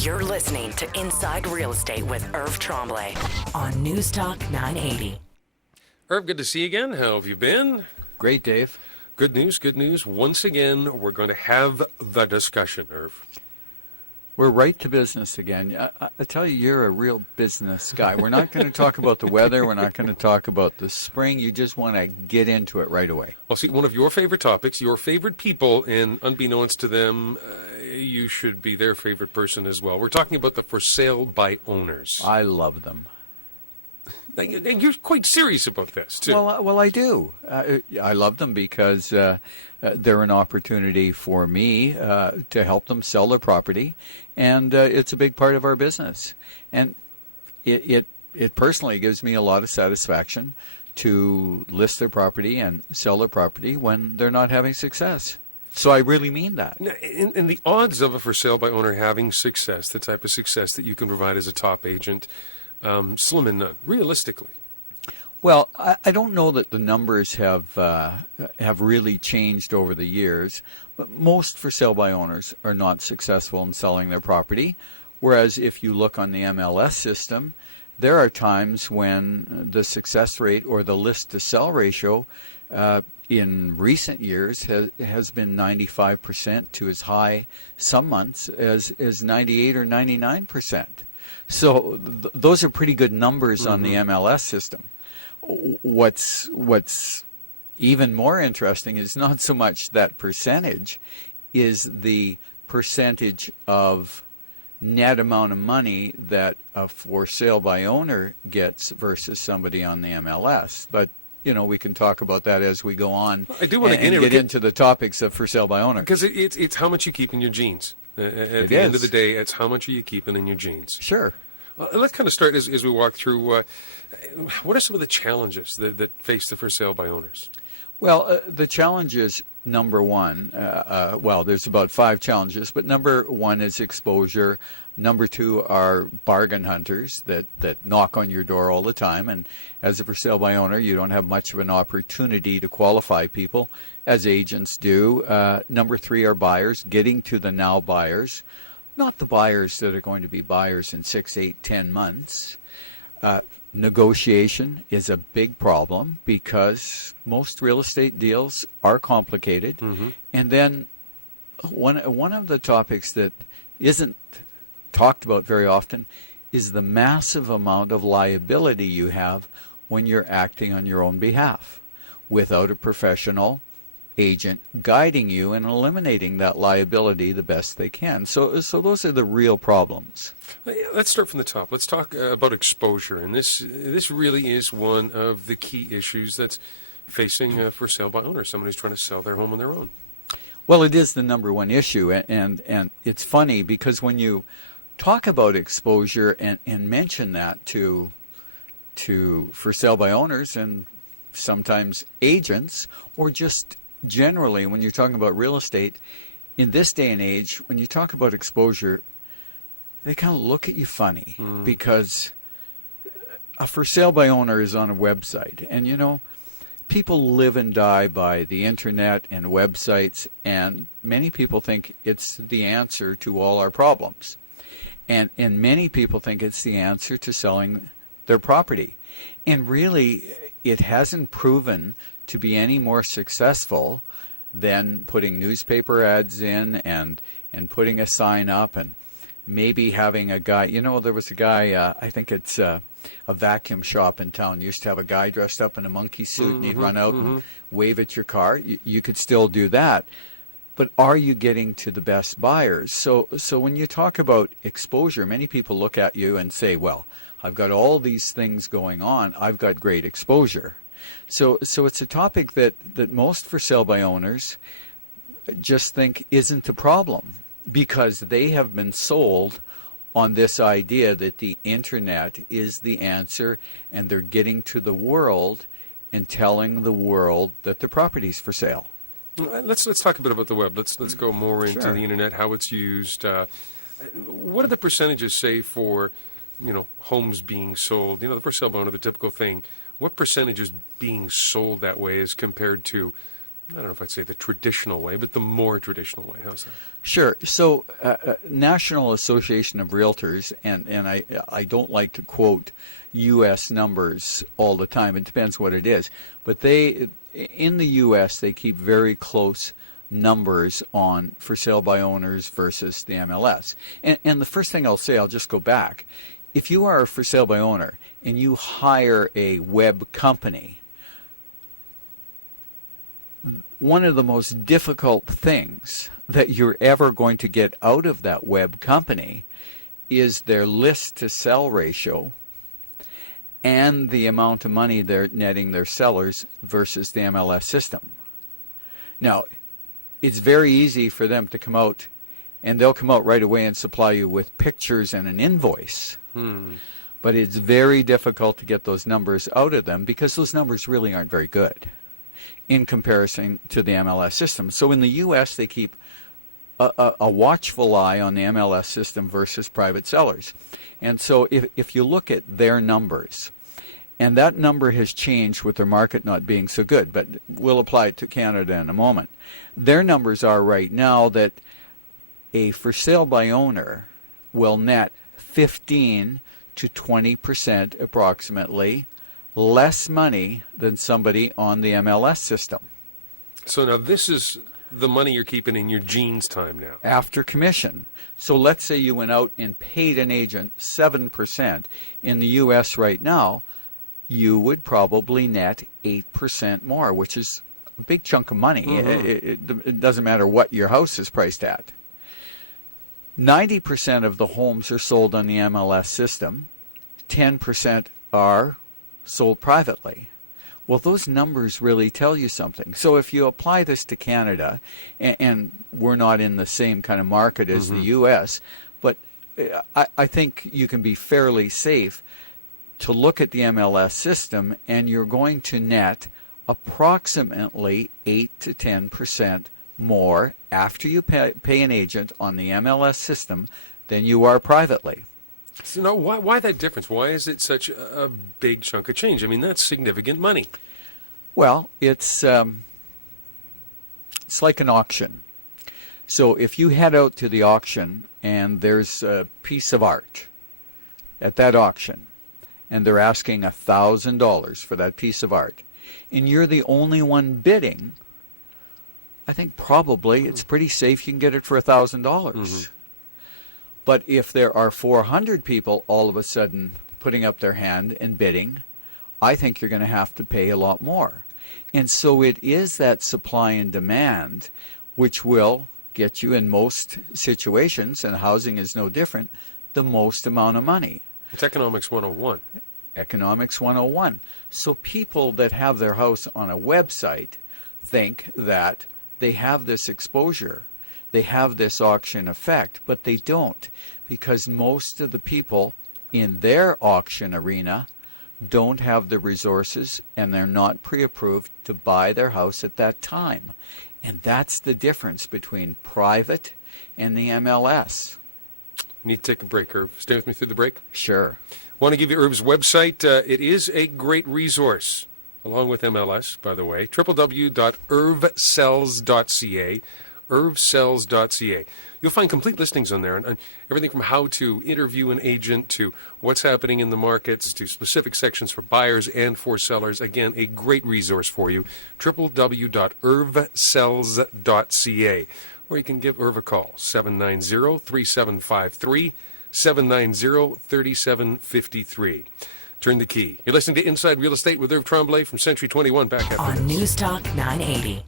You're listening to Inside Real Estate with Irv Tremblay on Newstalk 980. Irv, good to see you again. How have you been? Great, Dave. Good news, good news. Once again, we're going to have the discussion, Irv. We're right to business again. I tell you, you're a real business guy. We're not going to talk about the weather. We're not going to talk about the spring. You just want to get into it right away. Well, see, one of your favorite topics, your favorite people, and unbeknownst to them, you should be their favorite person as well. We're talking about the for sale by owners. I love them. And you're quite serious about this, too. Well, I do. I love them because they're an opportunity for me to help them sell their property, and it's a big part of our business. And it personally gives me a lot of satisfaction to list their property and sell their property when they're not having success. So I really mean that. And the odds of a for sale by owner having success, the type of success that you can provide as a top agent, slim and none, realistically. Well, I don't know that the numbers have really changed over the years, but most for sale by owners are not successful in selling their property. Whereas if you look on the MLS system, there are times when the success rate or the list to sell ratio in recent years has been 95% to as high some months as 98 or 99%. So those are pretty good numbers on the MLS system. What's even more interesting is not so much that percentage, is the percentage of net amount of money that a for sale by owner gets versus somebody on the MLS. But we can talk about that as we go on. I do want to get into the topics of for sale by owner, because it's how much you keep in your jeans. At the end of the day, it's how much are you keeping in your jeans. Sure. Let's kind of start as we walk through. What are some of the challenges that face the for sale by owners? Well, the challenges, number one, there's about 5 challenges, but number one is exposure. Number 2 are bargain hunters that knock on your door all the time. And as a for sale by owner, you don't have much of an opportunity to qualify people, as agents do. Number 3 are buyers, getting to the now buyers. Not the buyers that are going to be buyers in 6, 8, 10 months. Negotiation is a big problem because most real estate deals are complicated. Mm-hmm. And then one of the topics that isn't talked about very often is the massive amount of liability you have when you're acting on your own behalf without a professional agent guiding you and eliminating that liability the best they can. So those are the real problems. Let's start from the top. Let's talk about exposure, and this really is one of the key issues that's facing for sale by owners, someone who's trying to sell their home on their own. Well, it is the number one issue, and it's funny because when you talk about exposure and mention that to for sale by owners and sometimes agents, or just generally, when you're talking about real estate, in this day and age, when you talk about exposure, they kind of look at you funny because a for sale by owner is on a website. And, people live and die by the internet and websites, and many people think it's the answer to all our problems. And many people think it's the answer to selling their property. And really, it hasn't proven to be any more successful than putting newspaper ads in and putting a sign up and maybe having a guy. There was a guy, I think it's a vacuum shop in town, used to have a guy dressed up in a monkey suit and he'd run out and wave at your car. You could still do that. But are you getting to the best buyers? So when you talk about exposure, many people look at you and say, well, I've got all these things going on. I've got great exposure. So it's a topic that most for sale by owners just think isn't a problem because they have been sold on this idea that the internet is the answer, and they're getting to the world and telling the world that the property's for sale. Let's talk a bit about the web. Let's go more into the internet, how it's used. What do the percentages say for homes being sold? The for sale by owner, the typical thing. What percentage is being sold that way as compared to I don't know if I'd say the traditional way, but the more traditional way. How's that? Sure. So, National Association of Realtors, and I don't like to quote U.S. numbers all the time. It depends what it is. But in the U.S., they keep very close numbers on for sale by owners versus the MLS. And the first thing I'll say, I'll just go back. If you are a for sale by owner and you hire a web company, one of the most difficult things that you're ever going to get out of that web company is their list to sell ratio and the amount of money they're netting their sellers versus the MLS system. Now, it's very easy for them to come out, and they'll come out right away and supply you with pictures and an invoice. But it's very difficult to get those numbers out of them because those numbers really aren't very good in comparison to the MLS system. So in the U.S., they keep a watchful eye on the MLS system versus private sellers. And so if you look at their numbers, and that number has changed with their market not being so good, but we'll apply it to Canada in a moment. Their numbers are right now that a for sale by owner will net 15 to 20% approximately less money than somebody on the MLS system. So now this is the money you're keeping in your jeans time now. After commission. So let's say you went out and paid an agent 7%. In the U.S. right now, you would probably net 8% more, which is a big chunk of money. It doesn't matter what your house is priced at. 90% of the homes are sold on the MLS system. 10% are sold privately. Well, those numbers really tell you something. So if you apply this to Canada, and we're not in the same kind of market as the U.S., but I think you can be fairly safe to look at the MLS system, and you're going to net approximately 8 to 10% more after you pay an agent on the MLS system than you are privately. So now, why that difference? Why is it such a big chunk of change? I mean, that's significant money. Well, it's like an auction. So if you head out to the auction and there's a piece of art at that auction, and they're asking $1,000 for that piece of art, and you're the only one bidding, I think probably it's pretty safe you can get it for $1,000. But if there are 400 people all of a sudden putting up their hand and bidding, I think you're going to have to pay a lot more. And so it is that supply and demand which will get you in most situations, and housing is no different, the most amount of money. It's Economics 101. Economics 101. So people that have their house on a website think that they have this exposure. They have this auction effect, but they don't, because most of the people in their auction arena don't have the resources, and they're not pre-approved to buy their house at that time. And that's the difference between private and the MLS. Need to take a break, Irv. Stay with me through the break. Sure. Want to give you Irv's website. It is a great resource, along with MLS, by the way. www.irvsells.ca. irvsells.ca. You'll find complete listings on there, and everything from how to interview an agent to what's happening in the markets to specific sections for buyers and for sellers. Again, a great resource for you. www.irvsells.ca. Or you can give Irv a call, 790-3753, 790-3753. Turn the key. You're listening to Inside Real Estate with Irv Tremblay from Century 21. Back up on Newstalk 980.